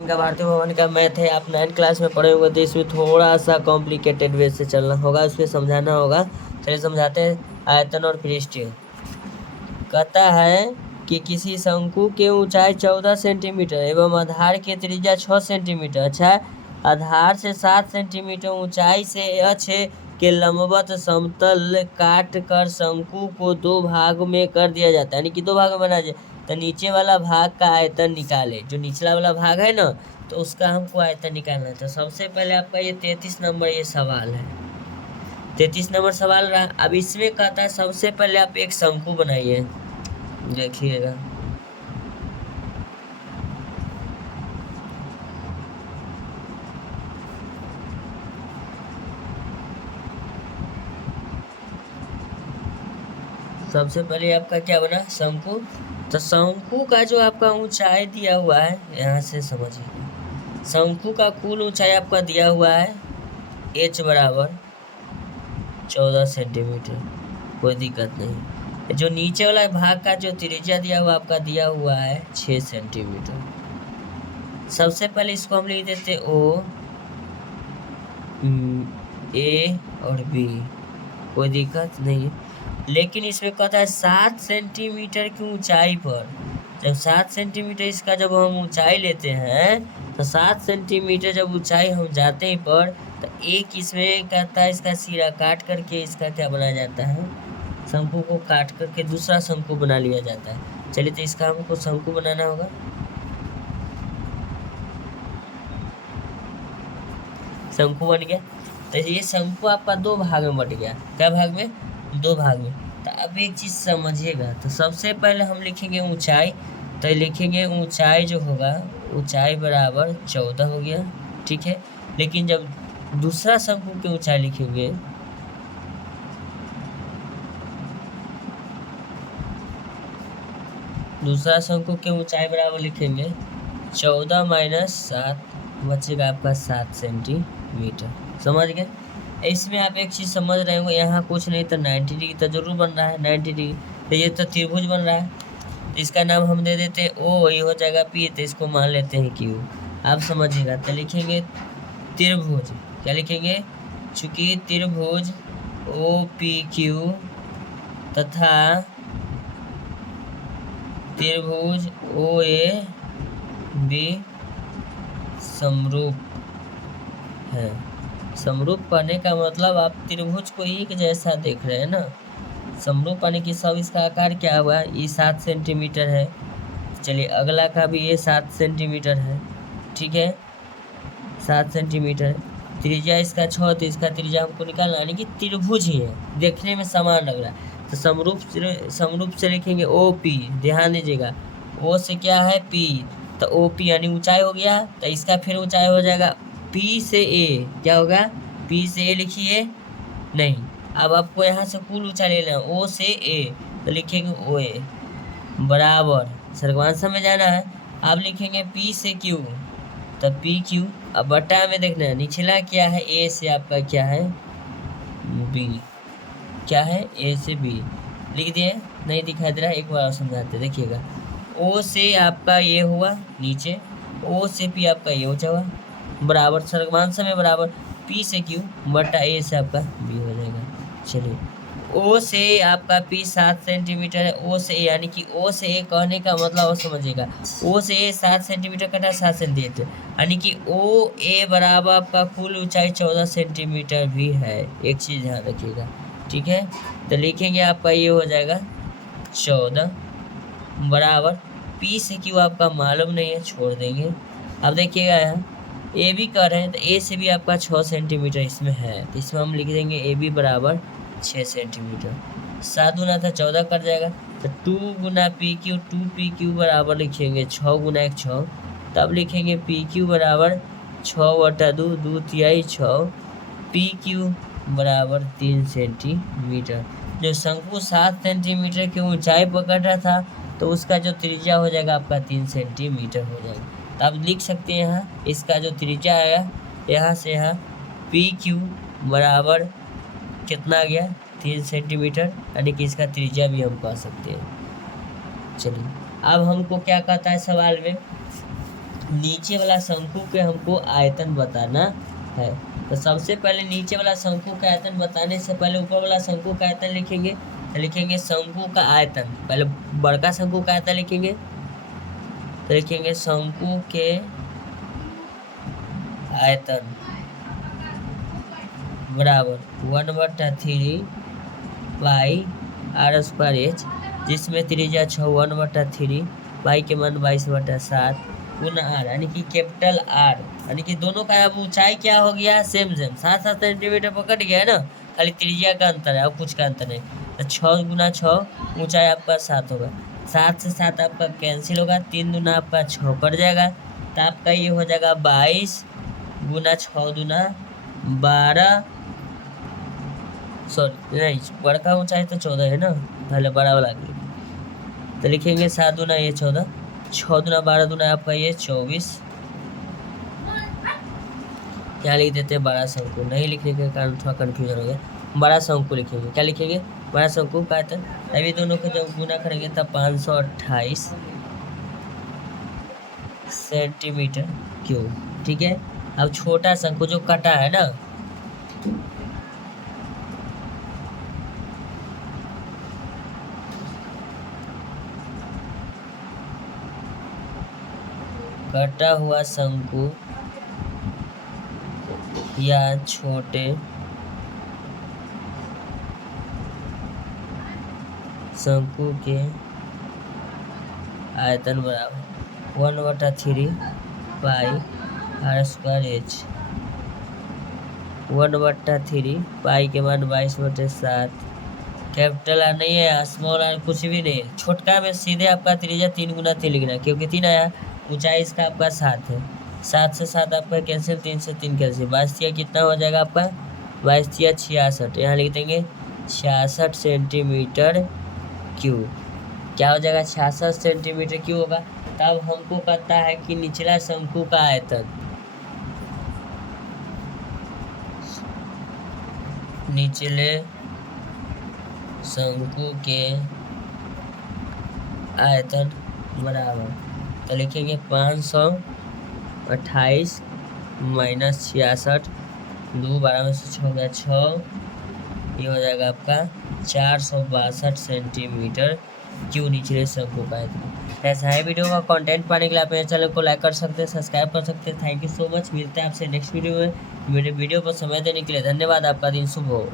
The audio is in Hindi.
इनका भारतीय भवन का मैथ है, आप 9th क्लास में पढ़े होंगे तो इसमें थोड़ा सा कॉम्प्लिकेटेड वे से चलना होगा, उसमें समझाना होगा। चलिए समझाते हैं। आयतन और पृष्ठ कहता है कि किसी शंकु की ऊंचाई 14 सेंटीमीटर एवं आधार की त्रिज्या 6 सेंटीमीटर। अच्छा, आधार से 7 सेंटीमीटर ऊंचाई से अक्ष के लंबवत समतल काट कर शंकु को दो भाग में कर दिया जाता है, यानी कि दो भाग में बना जाए। तो नीचे वाला भाग का आयतन निकाले, जो निचला वाला भाग है ना, तो उसका हमको आयतन निकालना है। तो सबसे पहले आपका ये 33 नंबर ये सवाल है, 33 नंबर सवाल रहा। अब इसमें कहता है सबसे पहले आप एक शंकु बनाइए, देखिएगा। सबसे पहले आपका क्या बना, शंकु। तो शंकु का जो आपका ऊंचाई दिया हुआ है, यहाँ से समझिए, शंकु का कुल ऊंचाई आपका दिया हुआ है h बराबर 14 सेंटीमीटर, कोई दिक्कत नहीं। जो नीचे वाला भाग का जो त्रिज्या दिया हुआ आपका दिया हुआ है 6 सेंटीमीटर। सबसे पहले इसको हम लिख देते O, A और B, कोई दिक्कत नहीं है। लेकिन इसमें कहता है 7 सेंटीमीटर की ऊंचाई पर, जब 7 सेंटीमीटर इसका जब हम ऊंचाई लेते हैं, तो 7 सेंटीमीटर जब ऊंचाई हम जाते हैं पर, तो एक इसमें कहता है इसका सिरा काट करके इसका क्या बनाया जाता है, शंकु को काट करके दूसरा शंकु बना लिया जाता है। चलिए, तो इसका हमको शंकु बनाना होगा। शंकु बन गया। तो ये शंकु आपका दो भाग में बट गया। क्या भाग में, दो भाग में। तो अब एक चीज समझिएगा, तो सबसे पहले हम लिखेंगे ऊंचाई, तो लिखेंगे ऊंचाई जो होगा, ऊंचाई बराबर 14 हो गया, ठीक है। लेकिन जब दूसरा शंकु की ऊंचाई लिखेंगे, दूसरा शंकु की ऊंचाई बराबर लिखेंगे 14 माइनस 7, बचेगा आपका 7 सेंटीमीटर। समझ गए। इसमें आप एक चीज समझ रहे होंगे, यहाँ कुछ नहीं तो 90 डिग्री तो जरूर बन रहा है, 90 डिग्री। तो ये तो त्रिभुज बन रहा है, तो इसका नाम हम दे देते हैं O, ये हो जाएगा P, तो इसको मान लेते हैं Q। आप समझिएगा, तो लिखेंगे त्रिभुज, क्या लिखेंगे, चूंकि त्रिभुज OPQ तथा त्रिभुज OAB समरूप है। समरूप पाने का मतलब आप त्रिभुज को एक जैसा देख रहे हैं ना। समरूप पाने की सब इसका आकार क्या हुआ, ये 7 सेंटीमीटर है। चलिए, अगला का भी ये 7 सेंटीमीटर है, ठीक है, 7 सेंटीमीटर। त्रिज्या इसका 6, तो इसका त्रिज्या हमको निकालना, यानी कि त्रिभुज ही है, देखने में समान लग रहा है। तो समरूप से लिखेंगे OP, ध्यान दीजिएगा, O से क्या है P, तो OP यानी ऊंचाई हो गया। तो इसका फिर ऊंचाई हो जाएगा P से A, क्या होगा, P से A लिखिए, नहीं, अब आपको यहाँ से कुल ऊंचाई ले लेना, O से A, तो लिखेंगे OA बराबर, सर्कवांश में जाना है। अब लिखेंगे P से Q, तो PQ, अब बटा में देखना है, निचला क्या है, A से आपका क्या है B, क्या है A से B, लिख दिए, नहीं दिखाई दे रहा, एक बार समझाते देखिएगा। O से आपका ये हुआ नीचे, O से P आपका ये ऊंचा हुआ, बराबर सर्कवांश में बराबर P से Q बटा A से आपका B हो जाएगा। चलिए, O से आपका P 7 सेंटीमीटर है, O से A, यानी कि O से A कहने का मतलब वो समझिएगा, O से A 7 सेंटीमीटर कटा 7 सेंटीमीटर, यानी कि OA बराबर आपका कुल ऊंचाई 14 सेंटीमीटर भी है। एक चीज ध्यान रखिएगा, ठीक है। तो लिखेंगे आपका ये हो जाएगा 14 बराबर P से Q आपका मालूम नहीं है, छोड़ देंगे। अब देखिएगा यहाँ A भी कर रहे हैं, तो A से भी आपका 6 सेंटीमीटर इसमें है, तो इसमें हम लिख देंगे AB बराबर 6 सेंटीमीटर। 7 गुना था 14 कट जाएगा, तो 2 गुना PQ, 2PQ बराबर लिखेंगे 6 गुना 1 6, तब लिखेंगे PQ बराबर 6 बटा 2, 2 तिहाई 6, PQ बराबर 3 सेंटीमीटर। जो शंकु 7 सेंटीमीटर की ऊंचाई पकड़ रहा था, तो उसका जो त्रिज्या हो जाएगा आपका 3 सेंटीमीटर हो जाएगा। तो आप लिख सकते हैं यहाँ इसका जो त्रिज्या आएगा, यहाँ से यहाँ PQ बराबर कितना आ गया, 3 सेंटीमीटर, यानी कि इसका त्रिज्या भी हम कह सकते हैं। चलिए, अब हमको क्या कहता है सवाल में, नीचे वाला शंकु के हमको आयतन बताना है। तो सबसे पहले नीचे वाला शंकु का आयतन बताने से पहले ऊपर वाला शंकु का आयतन लिखेंगे। तो लिखेंगे शंकु का आयतन, पहले बड़का शंकु का आयतन लिखेंगे। तो लिखेंगे शंकु के आयतन बराबर 1/3 पाई आर स्क्वायर एच, जिसमें त्रिज्या 6 1/3 पाई के मान 22/7 गुना आर, यानी कि कैपिटल आर, यानी कि दोनों का अब ऊंचाई क्या हो गया, सेम 7-7 सेंटीमीटर पकड़ गया है ना, खाली त्रिज्या का अंतर है और कुछ का अंतर नहीं। तो 6 गुना 6 ऊंचाई आपका 7 होगा, 7 से 7 आपका कैंसिल होगा, 3 दूना आपका 6 पड़ जाएगा। तो आपका ये हो जाएगा 22 गुना 6 दूना 12, सॉरी नहीं, बड़का ऊंचाई तो 14 है ना, पहले बड़ा वाला तो लिखेंगे 7 दूना ये 14, 6 दूना 12 दूना आपका ये 24। क्या लिख देते हैं, बड़ा शंकु, नहीं लिखने के कारण थोड़ा कन्फ्यूजन हो गया, बड़ा शंकु लिखेंगे। क्या लिखेंगे, बड़ा शंकु का आयतन, तभी दोनों को जब गुना करेंगे तब 528 सेंटीमीटर क्यूब। ठीक है, अब छोटा शंकु जो कटा है ना, कटा हुआ शंकु या छोटे शंकु के आयतन बराबर 1/3 पाई आर स्क्वायर एच, 1/3 पाई के मान 22/7, कैपिटल आर नहीं है, स्मॉल आर कुछ भी नहीं है, छोटका में सीधे आपका त्रिज्या 3 गुना 3 लिखना, क्योंकि 3 आया, ऊंचाई इसका आपका 7 है, 7 से 7 आपका कैंसिल, 3 से 3 कैंसिल, 22 कितना हो जाएगा आपका, 22 66, यहाँ लिख देंगे 66 सेंटीमीटर क्यूब। क्या हो जाएगा, 66 सेंटीमीटर क्यूब होगा। तब हमको पता है कि निचला शंकु का आयतन, निचले शंकु के आयतन बराबर, तो लिखेंगे 528 माइनस 66, 2 12 में से 6 हो गया 6, ये हो जाएगा आपका 462 सेंटीमीटर क्यों निचले शंकु का आयतन। ऐसा है वीडियो का कंटेंट पाने के लिए आप मेरे चैनल को लाइक कर सकते हैं, सब्सक्राइब कर सकते हैं। थैंक यू सो मच, मिलते हैं आपसे नेक्स्ट वीडियो में। मेरे वीडियो पर समय देने के लिए धन्यवाद, आपका दिन शुभ हो।